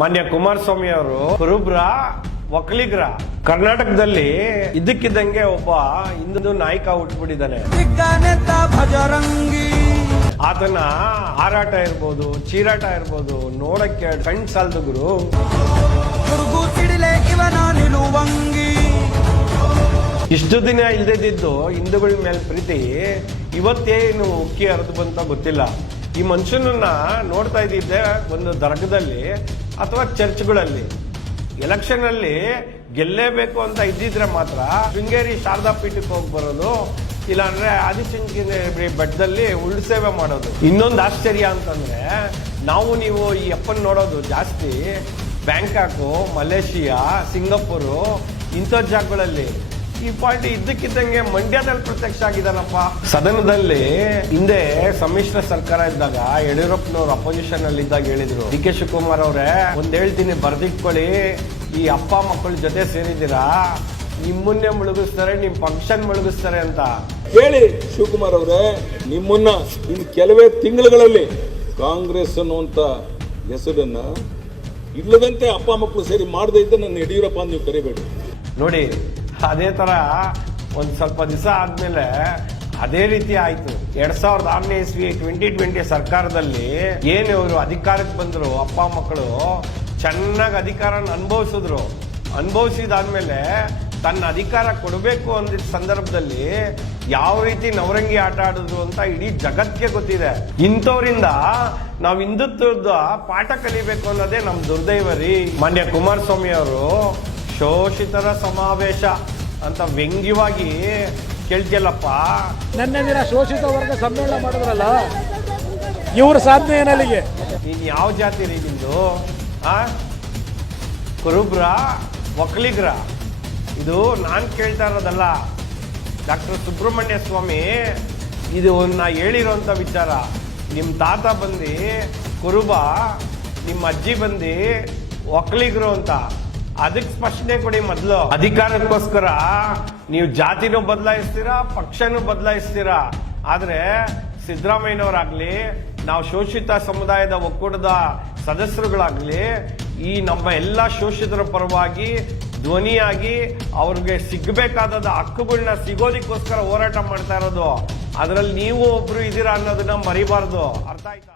ಮಾನ್ಯ ಕುಮಾರಸ್ವಾಮಿ ಅವರು ಕುರುಬ್ರ ಒಕ್ಕಲಿಗರ ಕರ್ನಾಟಕದಲ್ಲಿ ಇದ್ದಕ್ಕಿದ್ದಂಗೆ ಒಬ್ಬ ಹಿಂದೂ ನಾಯಕ ಹುಟ್ಟುಬಿಟ್ಟಿದ್ದಾನೆ. ಆತನ ಹಾರಾಟ ಇರ್ಬೋದು, ಚೀರಾಟ ಇರ್ಬೋದು, ನೋಡಕ್ಕೆ ಕಣ್ ಸಾಲದುಗುರು. ಇಷ್ಟು ದಿನ ಇಲ್ದಿದ್ದು ಹಿಂದೂಗಳ ಮೇಲೆ ಪ್ರೀತಿ ಇವತ್ತೇನು ಉಕ್ಕಿ ಹರಿದು ಬಂತ ಗೊತ್ತಿಲ್ಲ. ಈ ಮನುಷ್ಯನನ್ನ ನೋಡ್ತಾ ಇದ್ದಿದ್ದೆ ಒಂದು ದರ್ಗದಲ್ಲಿ ಅಥವಾ ಚರ್ಚ್ಗಳಲ್ಲಿ. ಎಲೆಕ್ಷನ್ ಅಲ್ಲಿ ಗೆಲ್ಲೇಬೇಕು ಅಂತ ಇದ್ದಿದ್ರೆ ಮಾತ್ರ ಶೃಂಗೇರಿ ಶಾರದಾ ಪೀಠಕ್ಕೆ ಹೋಗಿ ಬರೋದು, ಇಲ್ಲಾಂದ್ರೆ ಆದಿಚುಂಚನಗಿರಿ ಬೆಟ್ಟದಲ್ಲಿ ಉಳ್ಳು ಸೇವೆ ಮಾಡೋದು. ಇನ್ನೊಂದು ಆಶ್ಚರ್ಯ ಅಂತಂದ್ರೆ, ನಾವು ನೀವು ಈ ಅಪ್ಪನ್ ನೋಡೋದು ಜಾಸ್ತಿ ಬ್ಯಾಂಕಾಕು, ಮಲೇಷಿಯಾ, ಸಿಂಗಾಪುರು ಇಂಥ ಜಾಗಗಳಲ್ಲಿ. ಈ ಪಾರ್ಟಿ ಇದ್ದಕ್ಕಿದ್ದಂಗೆ ಮಂಡ್ಯದಲ್ಲಿ ಪ್ರತ್ಯಕ್ಷ ಆಗಿದಾನಪ್ಪ. ಸದನದಲ್ಲಿ ಹಿಂದೆ ಸಮ್ಮಿಶ್ರ ಸರ್ಕಾರ ಇದ್ದಾಗ ಯಡಿಯೂರಪ್ಪನವ್ರು ಅಪೋಸಿಷನ್ ಅಲ್ಲಿ ಇದ್ದಾಗ ಹೇಳಿದ್ರು, ಡಿ ಕೆ ಶಿವಕುಮಾರ್ ಅವರೇ ಒಂದ್ ಹೇಳ್ತೀನಿ ಬರ್ದಿಟ್ಕೊಳ್ಳಿ, ಈ ಅಪ್ಪ ಮಕ್ಕಳ ಜೊತೆ ಸೇರಿದ್ದೀರಾ, ನಿಮ್ಮನ್ನೇ ಮುಳುಗಿಸ್ತಾರೆ, ನಿಮ್ ಫಂಕ್ಷನ್ ಮುಳುಗಿಸ್ತಾರೆ ಅಂತ ಹೇಳಿ. ಶಿವಕುಮಾರ್ ಅವರೇ, ನಿಮ್ಮನ್ನ ಇನ್ನು ಕೆಲವೇ ತಿಂಗಳುಗಳಲ್ಲಿ ಕಾಂಗ್ರೆಸ್ ಅನ್ನುವಂತ ಹೆಸರನ್ನ ಇಲ್ಲದಂತೆ ಅಪ್ಪ ಮಕ್ಕಳು ಸೇರಿ ಮಾಡದೇ ಇದ್ದ ನನ್ನ ಯಡಿಯೂರಪ್ಪ ಅಂತ ನೀವು ಕರಿಬೇಡಿ. ನೋಡಿ, ಅದೇ ತರ ಒಂದ್ ಸ್ವಲ್ಪ ದಿವಸ ಆದ್ಮೇಲೆ ಅದೇ ರೀತಿ ಆಯ್ತು. 2006ನೇ ಇಸ್ವಿ 2020 ಸರ್ಕಾರದಲ್ಲಿ ಏನು ಇವರು ಅಧಿಕಾರಕ್ಕೆ ಬಂದ್ರು, ಅಪ್ಪ ಮಕ್ಕಳು ಚೆನ್ನಾಗಿ ಅಧಿಕಾರನ ಅನುಭವಿಸಿದ್ರು. ಅನುಭವಿಸಿದಾದ್ಮೇಲೆ ತನ್ನ ಅಧಿಕಾರ ಕೊಡಬೇಕು ಅಂದಿದ್ದ ಸಂದರ್ಭದಲ್ಲಿ ಯಾವ ರೀತಿ ನವರಂಗಿ ಆಟ ಆಡಿದ್ರು ಅಂತ ಇಡೀ ಜಗತ್ಗೆ ಗೊತ್ತಿದೆ. ಇಂಥವ್ರಿಂದ ನಾವು ಹಿಂದುತ್ವದ ಪಾಠ ಕಲಿಬೇಕು ಅನ್ನೋದೇ ನಮ್ ದುರ್ದೈವ ರೀ. ಮಾನ್ಯ ಕುಮಾರಸ್ವಾಮಿ ಅವರು ಶೋಷಿತರ ಸಮಾವೇಶ ಅಂತ ವ್ಯಂಗ್ಯವಾಗಿ ಕೇಳ್ತಿಯಲ್ಲಪ್ಪ. ನನ್ನ ದಿನ ಶೋಷಿತ ವರ್ಗ ಸಮ್ಮೇಳನ ಮಾಡಿದ್ರಲ್ಲ, ಇವ್ರ ಸಾಧನೆ ಏನಲ್ಲಿಗೆ? ನೀನ್ ಯಾವ ಜಾತಿ ರೀ ನಿಂದು? ಕುರುಬ್ರ ಒಕ್ಕಲಿಗರ? ಇದು ನಾನ್ ಕೇಳ್ತಾ ಇರೋದಲ್ಲ, ಡಾಕ್ಟರ್ ಸುಬ್ರಹ್ಮಣ್ಯ ಸ್ವಾಮಿ ಇದು ನಾ ಹೇಳಿರೋಂಥ ವಿಚಾರ. ನಿಮ್ ತಾತ ಬಂದು ಕುರುಬ, ನಿಮ್ಮ ಅಜ್ಜಿ ಬಂದು ಒಕ್ಕಲಿಗರು ಅಂತ. ಅದಕ್ಕೆ ಸ್ಪಷ್ಟನೆ ಕೊಡಿ ಮೊದಲು. ಅಧಿಕಾರಕ್ಕೋಸ್ಕರ ನೀವು ಜಾತಿನೂ ಬದಲಾಯಿಸ್ತೀರಾ, ಪಕ್ಷನೂ ಬದಲಾಯಿಸ್ತೀರಾ. ಆದ್ರೆ ಸಿದ್ದರಾಮಯ್ಯನವರಾಗ್ಲಿ, ನಾವು ಶೋಷಿತ ಸಮುದಾಯದ ಒಕ್ಕೂಟದ ಸದಸ್ಯರುಗಳಾಗ್ಲಿ, ಈ ನಮ್ಮ ಎಲ್ಲ ಶೋಷಿತರ ಪರವಾಗಿ ಧ್ವನಿಯಾಗಿ ಅವ್ರಿಗೆ ಸಿಗಬೇಕಾದ ಹಕ್ಕುಗಳನ್ನ ಸಿಗೋದಕ್ಕೋಸ್ಕರ ಹೋರಾಟ ಮಾಡ್ತಾ ಇರೋದು. ಅದರಲ್ಲಿ ನೀವು ಒಬ್ರು ಇದ್ದೀರಾ ಅನ್ನೋದನ್ನ ಮರಿಬಾರ್ದು. ಅರ್ಥ ಆಯ್ತಾ?